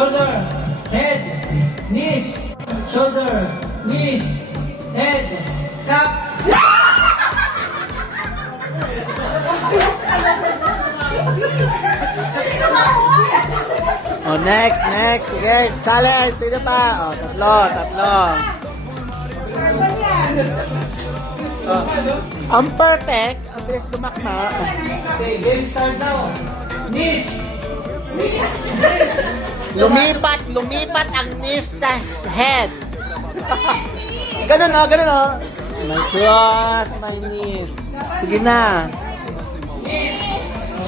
shoulder, head, knees, shoulder, knees, head, cup. Oh, next. Sige, challenge. Sino pa? Oh, tatlo. Ang perfect. Ang bilis lumakma. Okay, game start now. Knees. Lumipat ang knees sa head. Ganun oh. My cross, my knees. Sige na.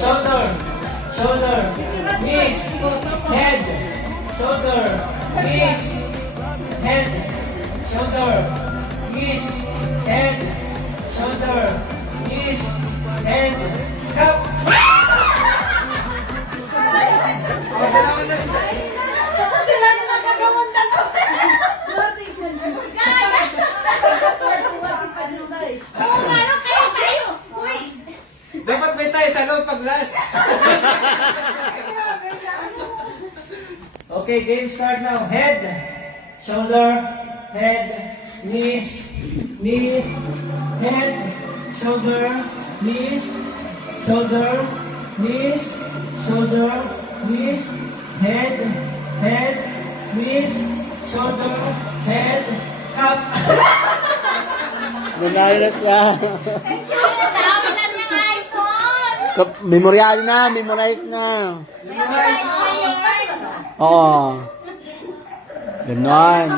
Shoulder, knees, head, shoulder, knees, head, shoulder, knees, head, shoulder, knees, head, cup. Sila na nagkakawang dalo. Ano kayo? Uy! Dapat may tayo sa loob pag last. Okay, game start now. Head, shoulder, head, knees, head, shoulder, knees, shoulder, knees, shoulder, knees, head, knees, shoulder, head, cup. Nanalo na siya. Dami na niyang iPhone! Memorize na. Oo. Ganon.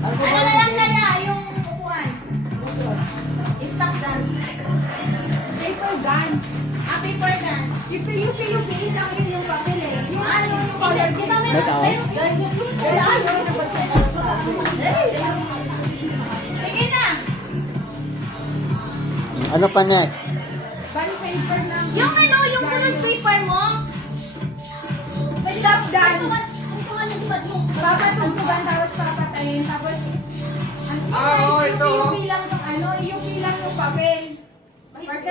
Ano na lang kaya yung upuan? Stop dance. Paper gun. Paper gun. Yung lang yun yung papel eh. Yung ano yung color. Metal. Sige na. Ano pa next? Bali paper lang. Yung ano, yung kulog paper mo. Stop dance. Papatugtugan tapos papatayin. Tapos, Ito. yung bilang yung ano, yung bilang yung papel.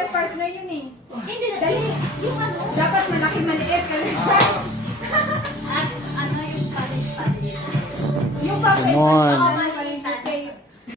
Partner yun eh. Hindi na. Dali. Yung ano. Dapat malaki maliit. At ano yung college. Yung papel. Come on. Oh,